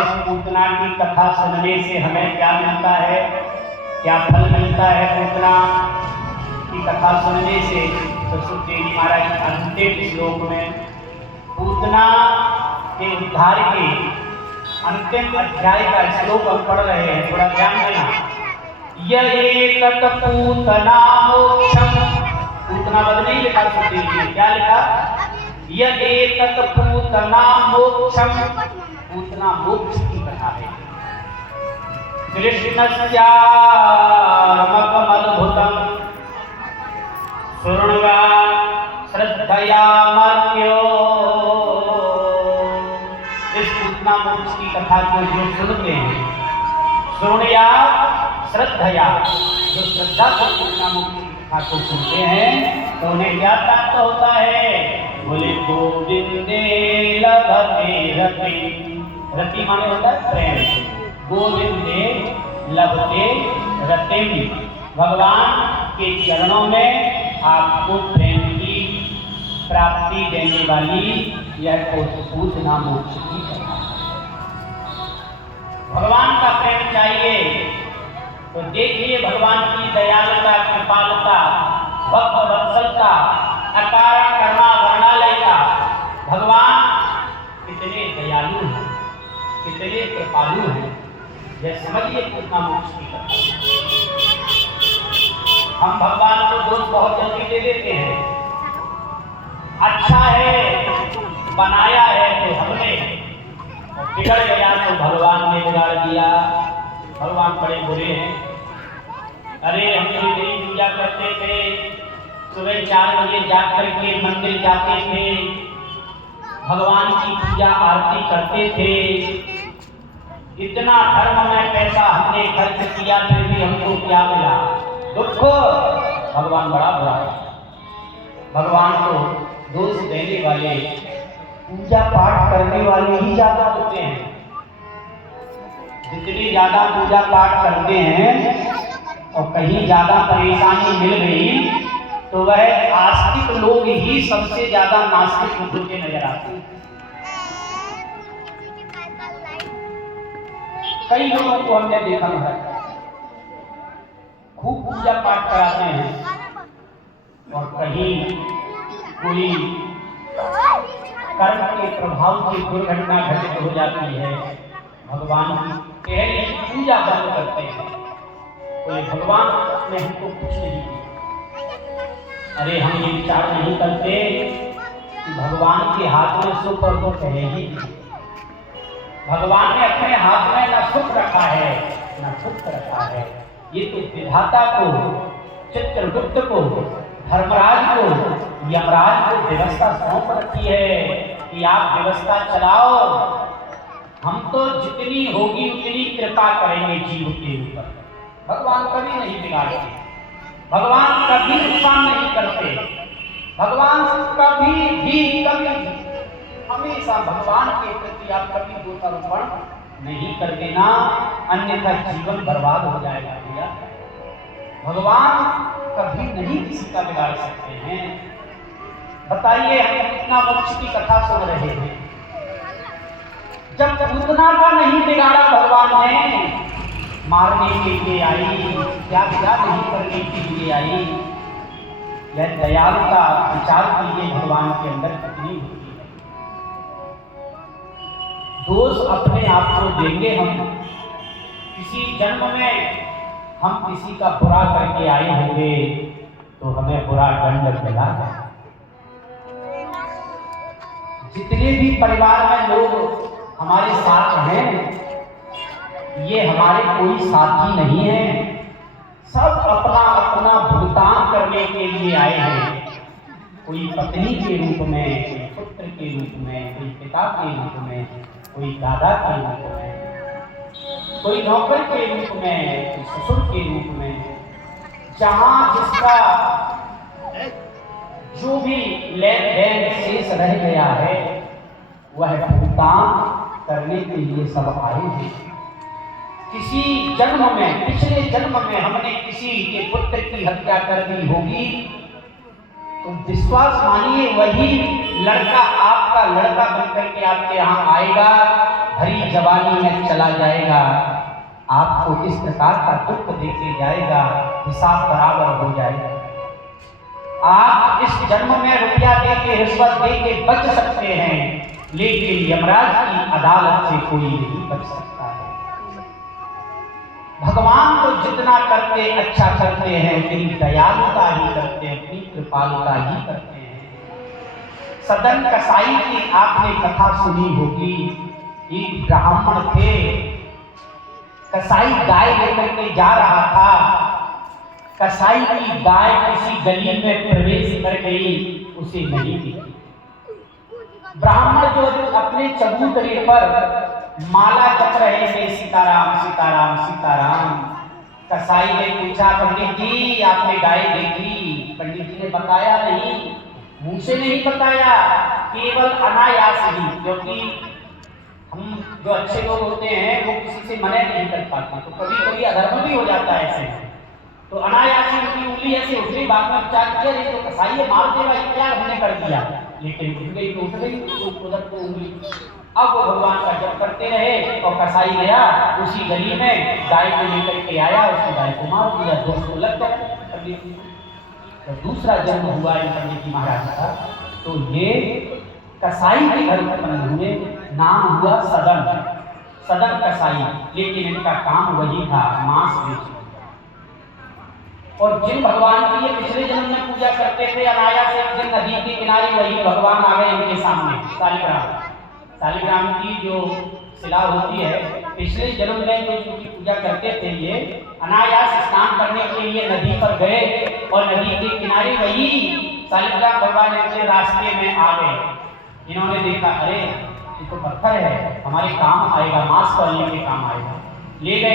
इस पूतना की कथा सुनने से हमें क्या मिलता है, क्या फल मिलता है पूतना की कथा सुनने से? तो सुखदेव जी महाराज अंतिम श्लोक में पूतना के उद्धार के अंतिम अध्याय का श्लोक हम पढ़ रहे हैं, थोड़ा ध्यान देना। यत् पूतना मोक्षम, पूतना बद नहीं लिखा सुखदेव जी ने, क्या लिखा? यत् पूतना मोक्षम, पूतना मोक्ष की कथा है। कृष्णस्यामकमद्भुतम शृण्वा श्रद्धया मर्त्यो। इस पूतना मोक्ष की कथा को जो सुनते हैं, शृण्या श्रद्धया, जो श्रद्धा से पूतना मोक्ष की कथा को सुनते हैं तो उन्हें क्या प्राप्त होता है? बोले गोविंदे लभते रति, रति माने होता है प्रेम, गोविंदे लभते रति, भगवान के चरणों में आपको प्रेम की प्राप्ति देने वाली यह पूतना मोक्ष की कथा। भगवान का प्रेम चाहिए तो देखिए भगवान की दयालुता, कृपालुता, भक्त वत्सलता, अकारण कर्मा वर्णालयता। भगवान कितने दयालु हैं, कितने कृपालु हैं, यह समझिए पूतना मोक्ष की कथा। हम भगवान को दोष बहुत जल्दी दे देते हैं। अच्छा है बनाया है तो हमने, बिगड़ गया तो भगवान ने बिगाड़ दिया, भगवान बड़े बुरे हैं। अरे हम श्री पूजा करते थे, सुबह 4 बजे जाग करके मंदिर जाते थे, भगवान की पूजा आरती करते थे, इतना धर्म में पैसा हमने खर्च किया, फिर भी हमको क्या मिला? दुख। भगवान बड़ा बुरा है। भगवान को दोष देने वाले पूजा पाठ करने वाले ही ज्यादा होते हैं। जितनी ज्यादा पूजा पाठ करते हैं और कहीं ज्यादा परेशानी मिल गई तो वह आस्तिक लोग ही सबसे ज्यादा नास्तिक होते नजर आते हैं। कई लोगों को हमने देखा है खूब पूजा पाठ कराते हैं और कहीं कोई कर्म के प्रभाव की दुर्घटना घटित हो जाती है, भगवान की पहले पूजा बंद करते हैं। बोले भगवान ने हमको कुछ नहीं किया। अरे हम ये विचार नहीं करते कि भगवान के हाथ में सुख और दुख है ही। भगवान ने अपने हाथ में न सुख रखा है न दुख रखा है। ये तो विधाता को, चित्रगुप्त को, धर्मराज को, यमराज को व्यवस्था सौंप रखी है कि आप व्यवस्था चलाओ, हम तो जितनी होगी उतनी कृपा करेंगे जीव के ऊपर। भगवान कभी नहीं बिगाड़ते, भगवान कभी नुकसान नहीं करते, भगवान कभी हमेशा भगवान के प्रति आप कभी दोषारोपण नहीं कर देना, अन्यथा जीवन बर्बाद हो जाएगा भैया। भगवान कभी नहीं किसी का बिगाड़ सकते हैं। बताइए हम पूतना मोक्ष की कथा सुन रहे हैं, जब पूतना का नहीं बिगाड़ा भगवान ने, मारने के लिए आई, क्या क्या नहीं करने के लिए आई। यह दयालुता विचार कीजिए भगवान के अंदर कितनी होती है। दोष अपने आप को देंगे हम। किसी जन्म में हम किसी का बुरा करके आए होंगे तो हमें बुरा दंड मिला है। जितने भी परिवार में लोग हमारे साथ हैं, ये हमारे कोई साथी नहीं है, सब अपना अपना भुगतान करने के लिए आए हैं। कोई पत्नी के रूप में, कोई पुत्र के रूप में, कोई पिता के रूप में, कोई दादा के रूप में, कोई नौकर के रूप में, कोई ससुर के रूप में। जहां जिसका जो भी लेन देन शेष रह गया है वह भुगतान करने के लिए सब आए हैं। किसी जन्म में, पिछले जन्म में हमने किसी के पुत्र की हत्या कर दी होगी तो विश्वास मानिए वही लड़का आपका लड़का बनकर के आपके यहाँ आएगा, भरी जवानी में चला जाएगा, आपको इस प्रकार का दुख देके जाएगा, हिसाब बराबर हो जाएगा। आप इस जन्म में रुपया देके, रिश्वत देके बच सकते हैं, लेकिन यमराज की अदालत से कोई नहीं बच सकता है। भगवान तो जितना करते अच्छा करते हैं, उतनी दयालुता ही करते हैं, अपनी कृपालुता ही करते हैं। सदन कसाई की आपने कथा सुनी होगी। एक ब्राह्मण थे, कसाई गाय लेकर के जा रहा था। कसाई की गाय किसी गली में प्रवेश कर गई, उसे नहीं दिखी। ब्राह्मण जो अपने चबूतरे पर माला जप रहे थे, सीताराम सीताराम सीताराम। कसाई ने पूछा, पंडित जी आपने गाय देखी? पंडित जी ने बताया नहीं, मुंह से नहीं बताया, केवल अनायास ही, क्योंकि हम जो अच्छे लोग होते हैं वो किसी से मना नहीं कर पाते, तो कभी कभी अधर्म भी हो जाता है ऐसे। तो अनायास उनकी उंगली ऐसे उठली, बाद में उपचार किया, नहीं तो कसाई ये मार देगा, ये क्या हमने कर दिया, लेकिन उठ गई तो उठ गई, तो उधर को उंगली। अब वो भगवान का जप करते रहे और कसाई गया उसी गली में, गाय को लेकर के आया, उसने गाय को मार दिया, दोस्त को लग गया। तो दूसरा जन्म हुआ इन पंडित जी महाराज का, तो ये कसाई के घर उत्पन्न हुए, नाम हुआ सदन, सदन कसाई, लेकिन इनका काम वही था, मांस बेचना। और जिन भगवान की ये पिछले जन्म में पूजा करते थे, अनायास एक दिन नदी के किनारे वही भगवान आ गए इनके सामने। शालिग्राम की जो शिला होती है, पिछले जन्म में जो उनकी पूजा करते थे, ये अनायास स्नान करने के लिए नदी पर गए और नदी के किनारे वही शालिग्राम भगवान अपने रास्ते में आ गए। इन्होंने देखा, अरे ये तो पत्थर है, हमारे काम आएगा, मांस करने के काम आएगा, ले गए।